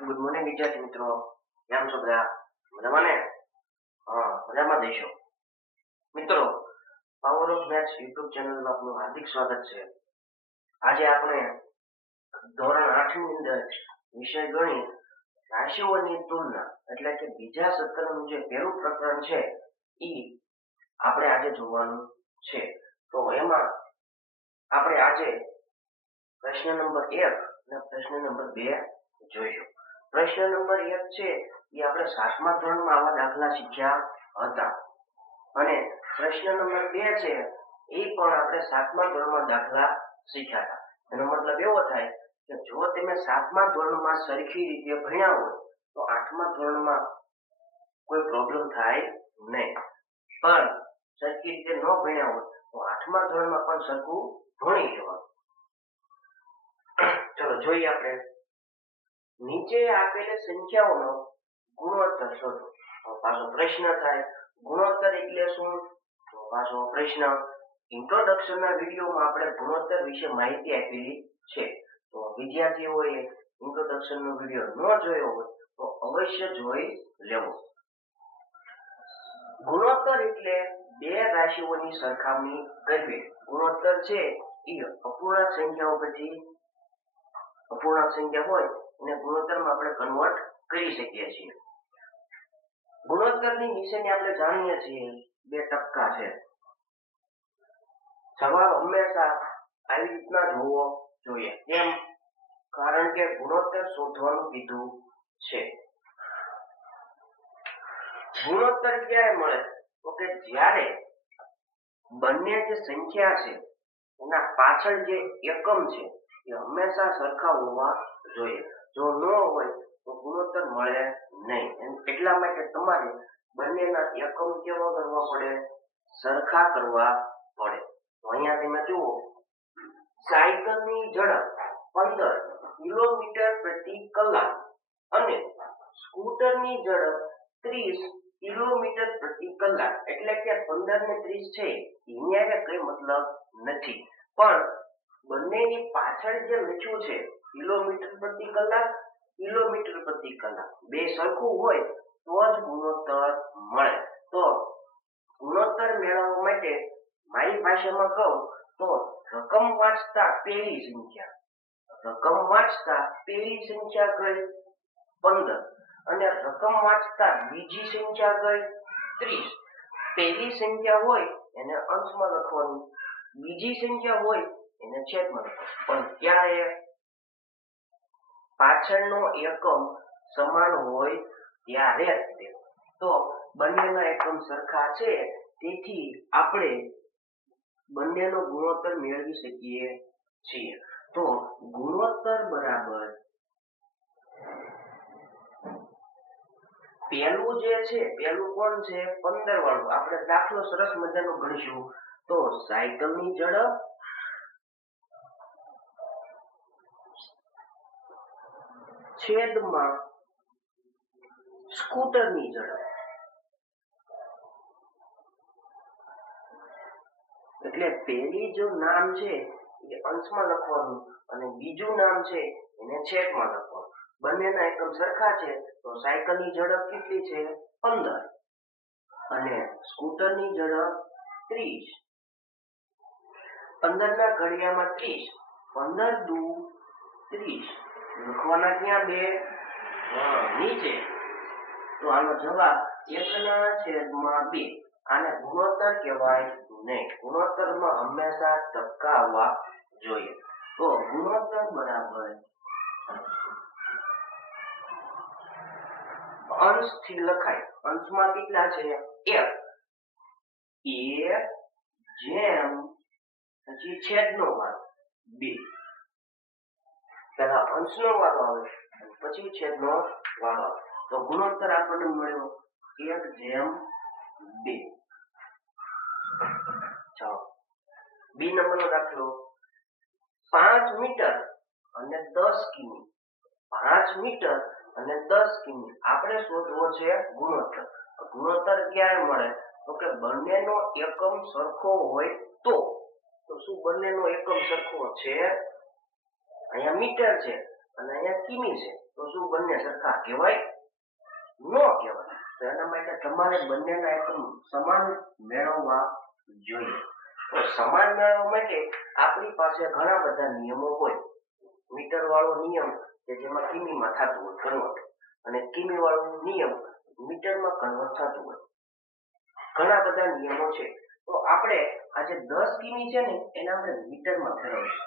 Good morning વિદ્યાર્થી મિત્રો, કેમ છો બધા? મજામાં ને? હા, મજામાં દેશો. મિત્રો, પાવર ઓફ મેથ્સ યુટ્યુબ ચેનલમાં આપનું હાર્દિક સ્વાગત છે. આજે આપણે ધોરણ 8 ની અંદર વિષય ગણિત રાશિઓની તુલના એટલે કે બીજા સત્રનું જે પહેલું પ્રકરણ છે એ આપણે આજે જોવાનું છે. તો એમાં આપણે આજે પ્રશ્ન નંબર 1 અને પ્રશ્ન નંબર 2 જોઈશું. પ્રશ્ન નંબર 1 છે એ આપણે 7મા ધોરણમાં આવા દાખલા શીખ્યા હતા અને પ્રશ્ન નંબર 2 છે એ પણ આપણે 7મા ધોરણમાં દાખલા શીખ્યા હતા. એનો મતલબ એવો થાય કે જો તમે 7મા ધોરણમાં સરખી રીતે ભણ્યા હોય તો 8મા ધોરણમાં કોઈ પ્રોબ્લેમ થાય નહીં, પણ સરખી રીતે ન ભણ્યા હોય તો 8મા ધોરણમાં પણ સરખું ભણી લેવાનું. ચલો જોઈએ આપણે. નીચે આપેલી સંખ્યાઓનો ગુણોત્તર શોધો. પાછો પ્રશ્ન થાય ગુણોત્તર એટલે શું? તો પાછો પ્રશ્ન. ઇન્ટ્રોડક્શનના વિડીયોમાં આપણે ગુણોત્તર વિશે માહિતી આપેલી છે, તો વિદ્યાર્થીઓએ ઇન્ટ્રોડક્શનનો વિડીયો ન જોયો હોય તો અવશ્ય જોઈ લેવો. ગુણોત્તર એટલે બે રાશિઓની સરખામણી કરવી. ગુણોત્તર છે એ અપૂર્ણાંક સંખ્યાઓ પછી અપૂર્ણાંક સંખ્યા હોય અને ગુણોત્તરમાં આપણે કન્વર્ટ કરી શકીએ છીએ. ગુણોત્તરની નિશાની આપણે જાણીએ છીએ 2 છે. જવાબ હંમેશા આવી રીતના જોવો જોઈએ. કેમ? કારણ કે ગુણોત્તર શોધવાનું કીધું છે. ગુણોત્તર ક્યારે મળે? તો કે જ્યારે બંને જે સંખ્યા છે એના પાછળ જે એકમ છે એ હંમેશા સરખા હોવા જોઈએ. જો ન હોય તો ગુણોત્તર મળે નહીં. એટલા માટે તમારે બંનેના એકમ કેવા કરવા પડે? સરખા કરવા પડે. તો અહીંયા તમે જુઓ, સાયકલની ઝડપ 15 કિલોમીટર પ્રતિ કલાક અને સ્કૂટરની ઝડપ 30 કિલોમીટર પ્રતિ કલાક. એટલે કે 15 ને 30 છે અહીંયા કઈ મતલબ નથી, પણ બંનેની પાછળ જે લખ્યું છે કિલોમીટર પ્રતિ કલાક કિલોમીટર પ્રતિ કલાક બે સરખું હોય તો જ ગુણોત્તર મળે. તો ગુણોત્તર મેળવવા માટે મારી ભાષામાં કહું તો રકમ વાંચતા પહેલી સંખ્યા કઈ? 15 અને રકમ વાંચતા બીજી સંખ્યા કઈ? 30. પહેલી સંખ્યા હોય એને અંશમાં લખવાનું, બીજી સંખ્યા હોય એને છેદમાં લખવાનું. પણ ત્યારે પાછળનો એકમ સમાન હોય ત્યારે જ. તો બંનેના એકમ સરખા છે તેથી આપણે બંનેનો ગુણોત્તર મેળવી શકીએ છીએ. તો ગુણોત્તર બરાબર પહેલું જે છે, પહેલું કોણ છે? 15 વાળું. આપણે દાખલો સરસ મજાનો ગણીશું. તો સાયકલની ઝડપ છેદમાં સ્કૂટરની ઝડપ. એટલે પહેલી જો નામ છે એ અંશમાં લખવાનું અને બીજું નામ છે એને છેદમાં લખવાનું. બંનેના એકમ સરખા છે તો સાયકલની ઝડપ કેટલી છે? 15 અને સ્કૂટરની ઝડપ 30. 15 ના ઘડિયામાં 30, 15 દુ 30. લખવાના ક્યાં બે? નીચે. તો આનો જવાબ 1/2. આને ગુણોત્તર કહેવાય નહીં. ગુણોત્તરમાં હંમેશા ટપકા આવવા જોઈએ. તો ગુણોત્તર બરાબર અંશથી લખાય. અંશમાં કેટલા છે? 1 જેમ પછી છેદનો વારો 2. પહેલા અંશનો વારો આવે પછી છેદનો વારો આવે. તો ગુણોત્તર આપણને મળ્યો 1/2. ચાલો બી નંબરનો દાખલો. 5 મીટર અને 10 કિમી. 5 મીટર અને 10 કિમી આપણે શોધવો છે ગુણોત્તર. ગુણોત્તર ક્યારે મળે? તો કે બંનેનો એકમ સરખો હોય તો. તો શું બંનેનો એકમ સરખો છે? અહીંયા મીટર છે અને અહીંયા કિમી છે, તો શું બંને સરખા કહેવાય? ન કહેવાય. તો એના માટે તમારે બંનેના એકમ સમાન મેળવવા જોઈએ. તો સમાન મેળવવા માટે આપણી પાસે ઘણા બધા નિયમો હોય. મીટર વાળો નિયમ કે જેમાં કિમીમાં થતું હોય કન્વર્ટ, અને કિમી વાળો નિયમ મીટરમાં કન્વર્ટ થતું હોય. ઘણા બધા નિયમો છે. તો આપણે આજે 10 કિમી છે ને એને આપણે મીટરમાં ફેરવશું.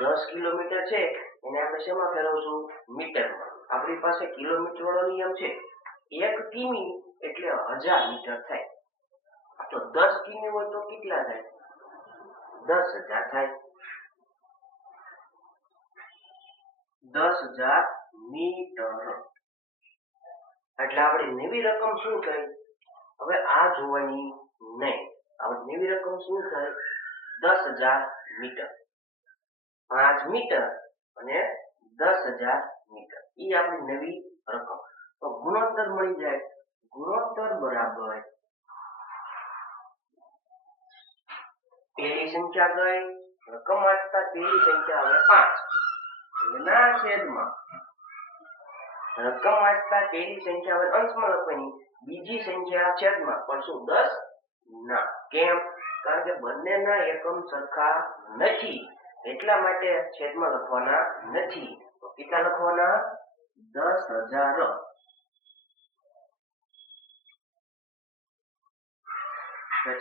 10 કિલોમીટર છે એને આપણે શેમાં ફેરવશું? મીટરમાં. આપણી પાસે કિલોમીટર વાળો નિયમ છે. 1 કિમી એટલે 1000 મીટર થાય. તો 10 કિમી હોય તો કેટલા થાય? 10,000 થાય. 10,000 મીટર. એટલે આપણી નવી રકમ શું થઈ? હવે આ જોવાની નહીં. આપણી નવી રકમ શું થઈ? 10,000 મીટર. 5 મીટર અને 10,000 મીટર. એ આપણી નવી રકમ. તો ગુણોત્તર મળી જાય. ગુણોત્તર બરાબર પહેલી સંખ્યા ગઈ રકમ વાંચતા પહેલી સંખ્યા હવે 5 એના છેદમાં રકમ વાંચતા પહેલી સંખ્યા હવે અંશમાં લખવાની, બીજી સંખ્યા છેદમાં. પણ શું 10? ના. કેમ? કારણ કે બંનેના એકમ સરખા નથી, એટલા માટે છેદમાં લખવાના નથી. તો કેટલા લખવાના? 10,000.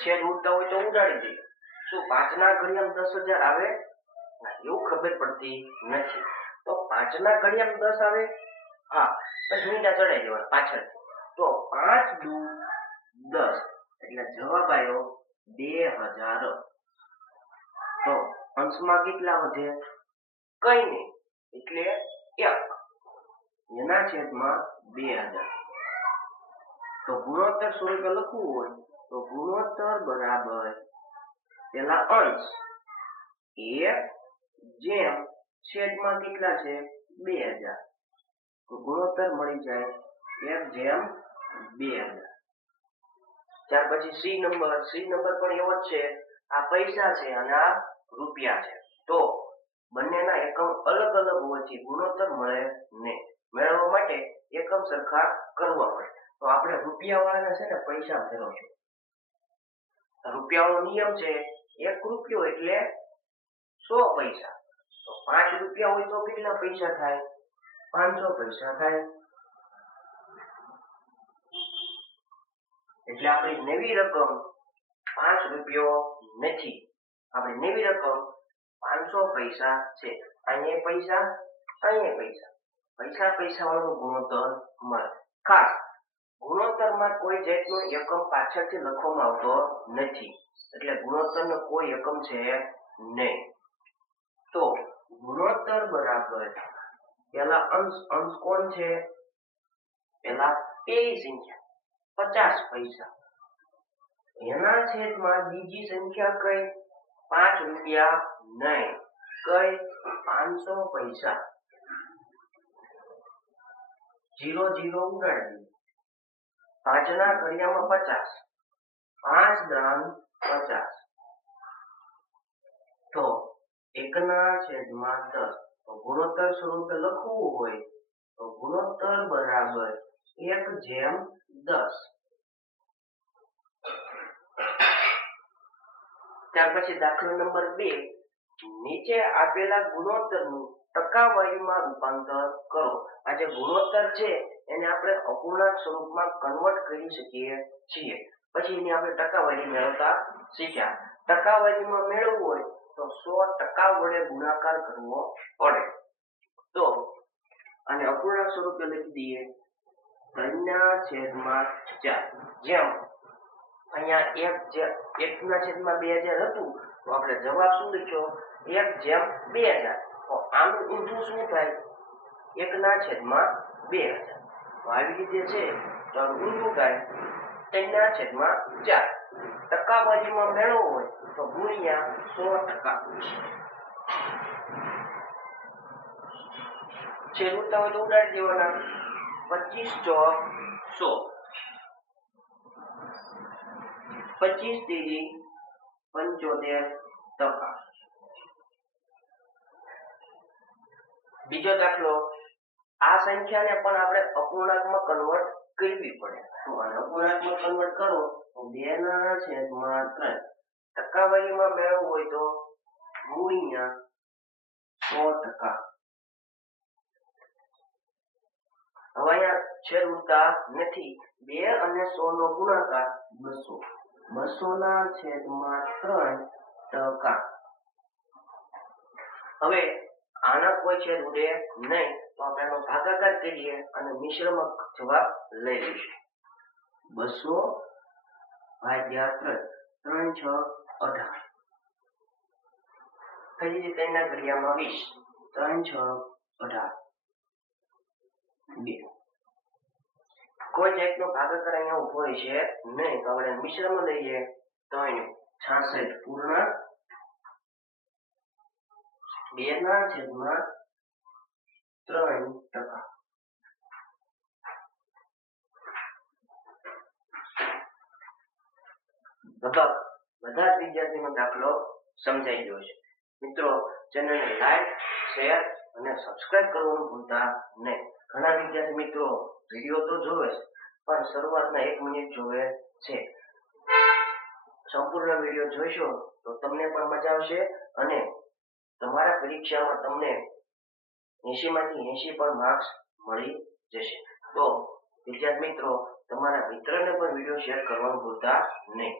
છેદ ઉડતા હોય તો ઉડાડી દઈએ. શું 5 ના ઘડિયામાં 10,000 આવે? ના, એવું ખબર પડતી નથી. તો 5 ના ઘડિયામાં 10 આવે? હા, પછી મીંડા ચડાઈ દેવાના પાછળ. તો 5 દુ 10 એટલે જવાબ આવ્યો 2000. તો અંશમાં કેટલા વધે? કઈ નહીં, એટલે 1 એના છેદમાં 2000. તો ગુણોત્તર સ્વરૂપે લખવું હોય તો ગુણોત્તર બરાબર પેલા અંશ 1 જેમ છેદમાં કેટલા છે? 2000. તો ગુણોત્તર મળી જાય 1/2000. ત્યાર પછી સી નંબર. સી નંબર પણ એવો જ છે. આ પૈસા છે અને આ રૂપિયા છે. તો બંનેના એકમ અલગ અલગ હોવાથી ગુણોત્તર મળે નહીં. મેળવવા માટે એકમ સરખા કરવા પડે. તો આપણે રૂપિયા વાળાને છે ને પૈસા ફેરવશું. રૂપિયા વાળો નિયમ છે 1 રૂપિયો એટલે 100 પૈસા. તો 5 રૂપિયા હોય તો કેટલા પૈસા થાય? 500 પૈસા થાય. એટલે આપણી નવી રકમ 5 રૂપિયો નથી. આપણી નવી રકમ 500 પૈસા છે. અહીંયા પૈસા, અહીંયા પૈસા. પૈસા પૈસા વાળો ગુણોત્તર મળે. ખાસ ગુણોત્તરમાં કોઈ જાતનો એકમ પાછળથી લખવામાં આવતો નથી, એટલે ગુણોત્તરનો કોઈ એકમ છે નહીં. તો ગુણોત્તર બરાબર પેલા અંશ કોણ છે? પેલા પેલી સંખ્યા 50 પૈસા એના છેદમાં બીજી સંખ્યા કઈ? 5 રૂપિયા નહીં, કઈ? 500 પૈસા. 0 0 ઉડાડી. 5 ના ઘડિયામાં 50. 5 દાન 50. તો 1 ના છેદમાં 10. તો ગુણોત્તર સ્વરૂપે લખવું હોય તો ગુણોત્તર બરાબર 1/10. ત્યાર પછી દાખલો નંબર 2. નીચે આપેલા ગુણોત્તરનું ટકાવારીમાં રૂપાંતર કરો. આ જે ગુણોત્તર છે એને આપણે અપૂર્ણાંક સ્વરૂપમાં કન્વર્ટ કરી શકીએ છીએ. પછી એની આપણે ટકાવારી મેળવતા શીખ્યા. ટકાવારીમાં મેળવવું હોય તો 100% વડે ગુણાકાર કરવો પડે. તો આને અપૂર્ણાંક સ્વરૂપે લખી દઈએ 3/4. જેમ અહીંયા 1/2000 હતું તો આપણે જવાબ શું લખ્યો? 1/2000. તો આનું ઊંધું શું થાય? 1/2000. તો આવી રીતે છે તો આનું ઊંધું થાય 3/4. ટકાવારીમાં મેળવવો હોય તો ગુણ્યા 100%. છેદ ઉડતા હોય તો ઉડાડી દેવાના. 25 ચોક 100. 25 તેરી 75%. બીજો દાખલો આ સંખ્યાને પણ આપણે અપૂર્ણાંકમાં કન્વર્ટ કરવી પડે. તો આને અપૂર્ણાંકમાં કન્વર્ટ કરો તો 2/3 ટકાવારીમાં મેળવવું હોય તો ગુણ્યા 100%. હવે અહીંયા છેદ ઉડતા નથી. 2 અને 100 નો ગુણાકાર 200. 200/3%. હવે આના કોઈ છેદ ઉડે નહીં તો આપણે એનો ભાગાકાર કરીએ અને મિશ્રમાં જવાબ લઈ લઈશું. 200/3 3 6 18. ફરીથી 3 ના ઘડિયામાં 20. 3 6 18. 2. કોઈ જાતનો ભાગાકાર અહીંયા ઉભો છે નહીં તો આપણે મિશ્રમાં લઈએ. 3 66 પૂર્ણાંક 2/3%. બધા જ વિદ્યાર્થીનો દાખલો સમજાઈ ગયો છે. મિત્રો, ચેનલને લાઈક, શેર અને સબસ્ક્રાઇબ કરવાનું ભૂલતા નહીં. ઘણા વિદ્યાર્થી મિત્રો વિડીયો તો જોવે છે પણ શરૂઆતના 1 મિનિટ જોવે છે. સંપૂર્ણ વિડીયો જોઈશો તો તમને પણ મજા આવશે અને તમારા પરીક્ષામાં તમને 80 માંથી 80 પણ માર્ક્સ મળી જશે. તો વિદ્યાર્થી મિત્રો, તમારા મિત્રને પણ વિડીયો શેર કરવાનું ભૂલતા નહીં.